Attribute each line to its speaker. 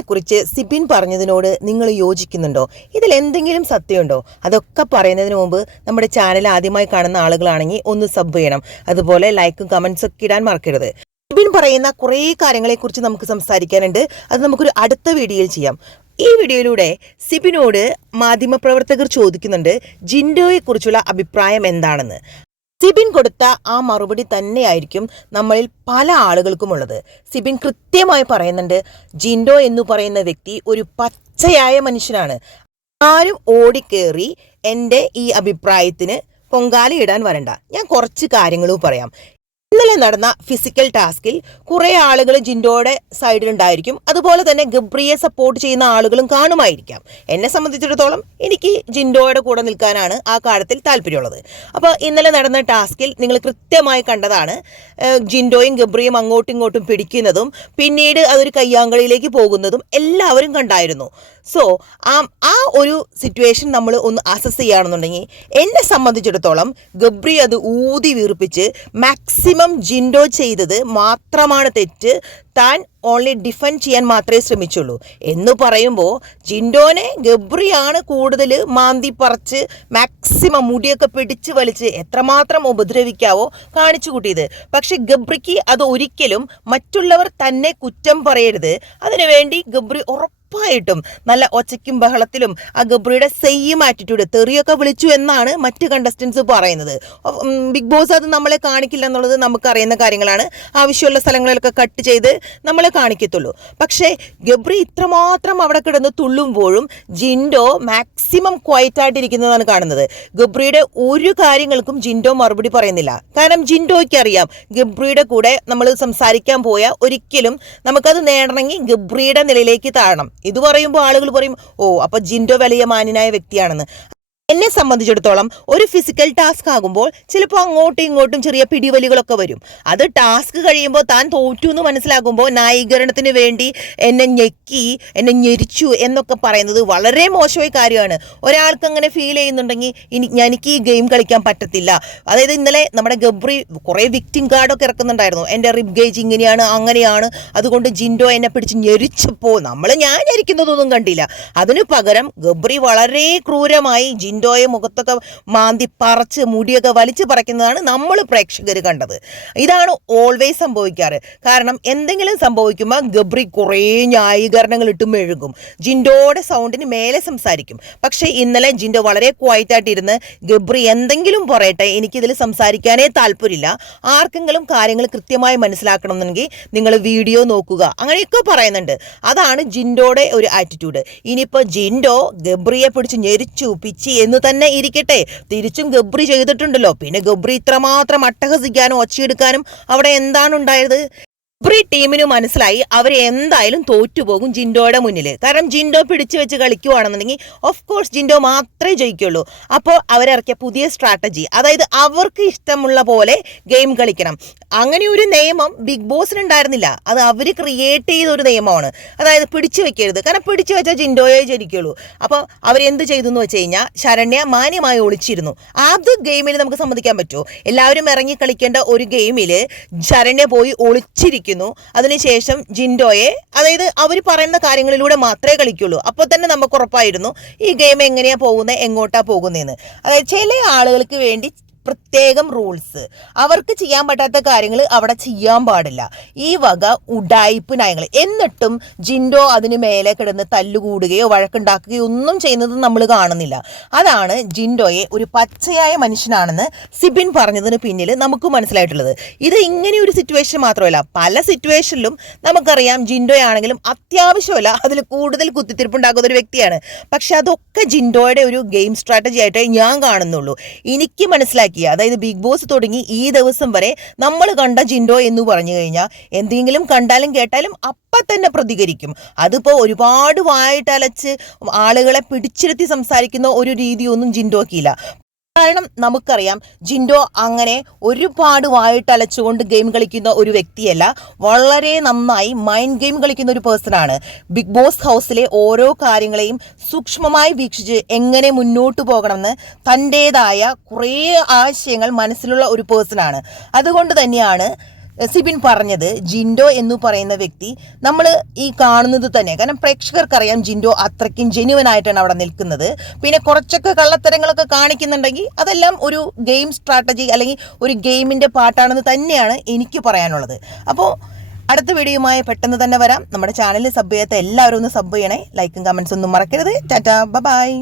Speaker 1: കുറിച്ച് സിബിൻ പറഞ്ഞതിനോട് നിങ്ങൾ യോജിക്കുന്നുണ്ടോ? ഇതിൽ എന്തെങ്കിലും സത്യമുണ്ടോ? അതൊക്കെ പറയുന്നതിന് മുമ്പ് നമ്മുടെ ചാനൽ ആദ്യമായി കാണുന്ന ആളുകളാണെങ്കിൽ ഒന്ന് സബ് ചെയ്യണം. അതുപോലെ ലൈക്കും കമൻസും ഒക്കെ ഇടാൻ മറക്കരുത്. സിബിൻ പറയുന്ന കുറേ കാര്യങ്ങളെക്കുറിച്ച് നമുക്ക് സംസാരിക്കാനുണ്ട്. അത് നമുക്കൊരു അടുത്ത വീഡിയോയിൽ ചെയ്യാം. ഈ വീഡിയോയിലൂടെ സിബിനോട് മാധ്യമപ്രവർത്തകർ ചോദിക്കുന്നുണ്ട് ജിൻഡോയെക്കുറിച്ചുള്ള അഭിപ്രായം എന്താണെന്ന്. സിബിൻ കൊടുത്ത ആ മറുപടി തന്നെയായിരിക്കും നമ്മളിൽ പല ആളുകൾക്കും ഉള്ളത് സിബിൻ കൃത്യമായി പറയുന്നുണ്ട് ജിൻഡോ എന്ന് പറയുന്ന വ്യക്തി ഒരു പച്ചയായ മനുഷ്യനാണ്. ആരും ഓടിക്കേറി എന്റെ ഈ അഭിപ്രായത്തിന് പൊങ്കാലയിടാൻ വരണ്ട. ഞാൻ കുറച്ച് കാര്യങ്ങളും പറയാം. ഇന്നലെ നടന്ന ഫിസിക്കൽ ടാസ്കിൽ കുറെ ആളുകൾ ജിൻഡോയുടെ സൈഡിലുണ്ടായിരിക്കും അതുപോലെ തന്നെ ഗബ്രിയെ സപ്പോർട്ട് ചെയ്യുന്ന ആളുകളും കാണുമായിരിക്കാം. എന്നെ സംബന്ധിച്ചിടത്തോളം എനിക്ക് ജിൻഡോയുടെ കൂടെ നിൽക്കാനാണ് ആ കാലത്തിൽ താല്പര്യമുള്ളത്. അപ്പോൾ ഇന്നലെ നടന്ന ടാസ്കിൽ നിങ്ങൾ കൃത്യമായി കണ്ടതാണ് ജിൻഡോയും ഗബ്രിയും അങ്ങോട്ടും ഇങ്ങോട്ടും പിടിക്കുന്നതും പിന്നീട് അതൊരു കയ്യാങ്കളിയിലേക്ക് പോകുന്നതും എല്ലാവരും കണ്ടായിരുന്നു. സോ ആ ആ ഒരു സിറ്റുവേഷൻ നമ്മൾ ഒന്ന് അസസ് ചെയ്യുകയാണെന്നുണ്ടെങ്കിൽ എന്നെ സംബന്ധിച്ചിടത്തോളം ഗബ്രി അത് ഊതി വീർപ്പിച്ച് മാക്സിമം ജിൻഡോ ചെയ്തത് മാത്രമാണ് തെറ്റ്. താൻ ഓൺലി ഡിഫെൻഡ് ചെയ്യാൻ മാത്രമേ ശ്രമിച്ചുള്ളൂ. എന്ന് പറയുമ്പോൾ ജിൻഡോനെ ഗബ്രിയാണ് കൂടുതൽ മാന്തി പറച്ച് മാക്സിമം മുടിയൊക്കെ പിടിച്ച് വലിച്ച് എത്രമാത്രം ഉപദ്രവിക്കാവോ കാണിച്ചു കൂട്ടിയത്. പക്ഷെ ഗബ്രിക്ക് അത് ഒരിക്കലും മറ്റുള്ളവർ തന്നെ കുറ്റം പറയരുത്. അതിനുവേണ്ടി ഗബ്രി ഉറപ്പ് ഉറപ്പായിട്ടും നല്ല ഒച്ചയ്ക്കും ബഹളത്തിലും ആ ഗബ്രിയുടെ സെയിം ആറ്റിറ്റ്യൂഡ് തെറിയൊക്കെ വിളിച്ചു എന്നാണ് മറ്റ് കണ്ടസ്റ്റൻസ് പറയുന്നത്. ബിഗ് ബോസ് അത് നമ്മളെ കാണിക്കില്ല എന്നുള്ളത് നമുക്ക് അറിയുന്ന കാര്യങ്ങളാണ്. ആവശ്യമുള്ള സ്ഥലങ്ങളിലൊക്കെ കട്ട് ചെയ്ത് നമ്മളെ കാണിക്കത്തുള്ളൂ. പക്ഷേ ഗബ്രി ഇത്രമാത്രം അവിടെ കിടന്ന് തുള്ളുമ്പോഴും ജിൻഡോ മാക്സിമം ക്വയറ്റ് ആയിട്ടിരിക്കുന്നതാണ് കാണുന്നത്. ഗബ്രിയുടെ ഒരു കാര്യങ്ങൾക്കും ജിൻഡോ മറുപടി പറയുന്നില്ല. കാരണം ജിൻഡോയ്ക്ക് അറിയാം ഗബ്രിയുടെ കൂടെ നമ്മൾ സംസാരിക്കാൻ പോയാൽ ഒരിക്കലും നമുക്കത് നേടണമെങ്കിൽ ഗബ്രിയുടെ നിലയിലേക്ക് താഴണം. ഇത് പറയുമ്പോൾ ആളുകൾ പറയും ഓ അപ്പോൾ ജിൻഡോ വലിയ മാന്യനായ വ്യക്തിയാണെന്ന്. എന്നെ സംബന്ധിച്ചിടത്തോളം ഒരു ഫിസിക്കൽ ടാസ്ക് ആകുമ്പോൾ ചിലപ്പോൾ അങ്ങോട്ടും ഇങ്ങോട്ടും ചെറിയ പിടിവലികളൊക്കെ വരും. അത് ടാസ്ക് കഴിയുമ്പോൾ താൻ തോറ്റു എന്ന് മനസ്സിലാകുമ്പോൾ ന്യായീകരണത്തിന് വേണ്ടി എന്നെ ഞെക്കി എന്നെ ഞെരിച്ചു എന്നൊക്കെ പറയുന്നത് വളരെ മോശമായ കാര്യമാണ്. ഒരാൾക്ക് അങ്ങനെ ഫീൽ ചെയ്യുന്നുണ്ടെങ്കിൽ ഇനി എനിക്ക് ഈ ഗെയിം കളിക്കാൻ പറ്റത്തില്ല. അതായത് ഇന്നലെ നമ്മുടെ ഗബ്രി കുറേ വിക്ടിം കാർഡൊക്കെ ഇറക്കുന്നുണ്ടായിരുന്നു. എന്റെ റിബ് ഗേജ് ഇങ്ങനെയാണ് അങ്ങനെയാണ്. അതുകൊണ്ട് ജിൻഡോ എന്നെ പിടിച്ച് ഞെരിച്ചപ്പോൾ നമ്മൾ ഞാൻ ഞെരിക്കുന്നതൊന്നും കണ്ടില്ല. അതിനു പകരം ഗബ്രി വളരെ ക്രൂരമായി ജിൻഡോയെ മുഖത്തൊക്കെ മാന്തി പറച്ച് മുടിയൊക്കെ വലിച്ചു പറിക്കുന്നതാണ് നമ്മൾ പ്രേക്ഷകർ കണ്ടത്. ഇതാണ് ഓൾവേസ് സംഭവിക്കാറ്. കാരണം എന്തെങ്കിലും സംഭവിക്കുമ്പോൾ ഗബ്രി കുറേ ന്യായീകരണങ്ങൾ ഇട്ട് മെഴുകും. ജിൻഡോയുടെ സൗണ്ടിന് മേലെ സംസാരിക്കും. പക്ഷേ ഇന്നലെ ജിൻഡോ വളരെ ക്വയറ്റ് ആയിട്ടിരുന്ന് ഗബ്രി എന്തെങ്കിലും പറയട്ടെ എനിക്കിതിൽ സംസാരിക്കാനേ താല്പര്യമില്ല. ആർക്കെങ്കിലും കാര്യങ്ങൾ കൃത്യമായി മനസ്സിലാക്കണമെന്നുണ്ടെങ്കിൽ നിങ്ങൾ വീഡിയോ നോക്കുക. അങ്ങനെയൊക്കെ പറയുന്നുണ്ട്. അതാണ് ജിൻഡോയുടെ ഒരു ആറ്റിറ്റ്യൂഡ് ഇനിയിപ്പോൾ ജിൻഡോ ഗബ്രിയെ പിടിച്ച് ഞെരിച്ചു പിച്ചി എന്ന് തന്നെ ഇരിക്കട്ടെ. തിരിച്ചും ഗബ്രി ചെയ്തിട്ടുണ്ടല്ലോ. പിന്നെ ഗബ്രി ഇത്രമാത്രം അട്ടഹസിക്കാനും ഒച്ചയെടുക്കാനും അവിടെ എന്താണ് ഉണ്ടായത്? ഗബ്രി ടീമിനും മനസ്സിലായി അവർ എന്തായാലും തോറ്റുപോകും ജിൻഡോയുടെ മുന്നിൽ കാരണം ജിൻഡോ പിടിച്ചു വെച്ച് കളിക്കുവാണെന്നുണ്ടെങ്കിൽ ഓഫ് കോഴ്സ് ജിൻഡോ മാത്രമേ ജയിക്കുള്ളൂ. അപ്പോൾ അവരിറക്കിയ പുതിയ സ്ട്രാറ്റജി അതായത് അവർക്ക് ഇഷ്ടമുള്ള പോലെ ഗെയിം കളിക്കണം. അങ്ങനെ ഒരു നിയമം ബിഗ് ബോസിന് ഉണ്ടായിരുന്നില്ല. അത് അവർ ക്രിയേറ്റ് ചെയ്ത ഒരു നിയമമാണ്. അതായത് പിടിച്ചു വെക്കരുത്. കാരണം പിടിച്ചു വെച്ചാൽ ജിൻഡോയെ ജയിക്കുള്ളൂ അപ്പോൾ അവരെന്ത് ചെയ്തു എന്ന് വെച്ച് കഴിഞ്ഞാൽ ശരണ്യ മാന്യമായി ഒളിച്ചിരുന്നു. അത് ഗെയിമിൽ നമുക്ക് സമ്മതിക്കാൻ പറ്റുമോ? എല്ലാവരും ഇറങ്ങി കളിക്കേണ്ട ഒരു ഗെയിമിൽ ശരണ്യ പോയി ഒളിച്ചിരിക്കുന്നു അതിനുശേഷം ജിൻഡോയെ അതായത് അവർ പറയുന്ന കാര്യങ്ങളിലൂടെ മാത്രമേ കളിക്കുള്ളൂ. അപ്പോൾ തന്നെ നമുക്ക് ഉറപ്പായിരുന്നു ഈ ഗെയിം എങ്ങനെയാ പോകുന്നത് എങ്ങോട്ടാ പോകുന്നതെന്ന് അതായത് ചില ആളുകൾക്ക് വേണ്ടി പ്രത്യേകം റൂൾസ്. അവർക്ക് ചെയ്യാൻ പറ്റാത്ത കാര്യങ്ങൾ അവിടെ ചെയ്യാൻ പാടില്ല. ഈ വക ഉഡായിപ്പ് നയങ്ങൾ. എന്നിട്ടും ജിൻഡോ അതിന് മേലെ കിടന്ന് തല്ലുകൂടുകയോ വഴക്കുണ്ടാക്കുകയോ ഒന്നും ചെയ്യുന്നത് നമ്മൾ കാണുന്നില്ല. അതാണ് ജിൻഡോയെ ഒരു പച്ചയായ മനുഷ്യനാണെന്ന് സിബിൻ പറഞ്ഞതിന് പിന്നിൽ നമുക്ക് മനസ്സിലായിട്ടുള്ളത്. ഇത് ഇങ്ങനെ ഒരു സിറ്റുവേഷൻ മാത്രമല്ല. പല സിറ്റുവേഷനിലും നമുക്കറിയാം ജിൻഡോ ആണെങ്കിലും അത്യാവശ്യമല്ല. അതിൽ കൂടുതൽ കുത്തിത്തിരിപ്പുണ്ടാക്കുന്ന ഒരു വ്യക്തിയാണ്. പക്ഷെ അതൊക്കെ ജിൻഡോയുടെ ഒരു ഗെയിം സ്ട്രാറ്റജി ആയിട്ടേ ഞാൻ കാണുന്നുള്ളൂ. എനിക്ക് മനസ്സിലാക്കി അതായത് ബിഗ് ബോസ് തുടങ്ങി ഈ ദിവസം വരെ നമ്മൾ കണ്ട ജിൻഡോ എന്ന് പറഞ്ഞു കഴിഞ്ഞാൽ എന്തെങ്കിലും കണ്ടാലും കേട്ടാലും അപ്പം തന്നെ പ്രതികരിക്കും. അതിപ്പോൾ ഒരുപാട് വായിട്ടലച്ച് ആളുകളെ പിടിച്ചിരുത്തി സംസാരിക്കുന്ന ഒരു രീതിയൊന്നും ജിൻഡോക്കില്ല കാരണം നമുക്കറിയാം ജിൻഡോ അങ്ങനെ ഒരുപാട് വായിട്ടലച്ചുകൊണ്ട് ഗെയിം കളിക്കുന്ന ഒരു വ്യക്തിയല്ല. വളരെ നന്നായി മൈൻഡ് ഗെയിം കളിക്കുന്ന ഒരു പേഴ്സണാണ് ബിഗ് ബോസ് ഹൗസിലെ ഓരോ കാര്യങ്ങളെയും സൂക്ഷ്മമായി വീക്ഷിച്ച് എങ്ങനെ മുന്നോട്ട് പോകണമെന്ന് തന്റേതായ കുറേ ആശയങ്ങൾ മനസ്സിലുള്ള ഒരു പേഴ്സൺ ആണ്. അതുകൊണ്ട് തന്നെയാണ് സിബിൻ പറഞ്ഞത് ജിൻഡോ എന്ന് പറയുന്ന വ്യക്തി നമ്മൾ ഈ കാണുന്നത് തന്നെ കാരണം പ്രേക്ഷകർക്കറിയാം ജിൻഡോ അത്രയ്ക്കും ജെന്യുവൻ ആയിട്ടാണ് അവിടെ നിൽക്കുന്നത്. പിന്നെ കുറച്ചൊക്കെ കള്ളത്തരങ്ങളൊക്കെ കാണിക്കുന്നുണ്ടെങ്കിൽ അതെല്ലാം ഒരു ഗെയിം സ്ട്രാറ്റജി അല്ലെങ്കിൽ ഒരു ഗെയിമിന്റെ പാട്ടാണെന്ന് തന്നെയാണ് എനിക്ക് പറയാനുള്ളത്. അപ്പോൾ അടുത്ത വീഡിയോയുമായി പെട്ടെന്ന് തന്നെ വരാം. നമ്മുടെ ചാനലിൽ സബ് ചെയ്യാത്ത എല്ലാവരും ഒന്ന് സബ് ചെയ്യണേ. ലൈക്കും കമൻസ് ഒന്നും മറക്കരുത്. Tata bye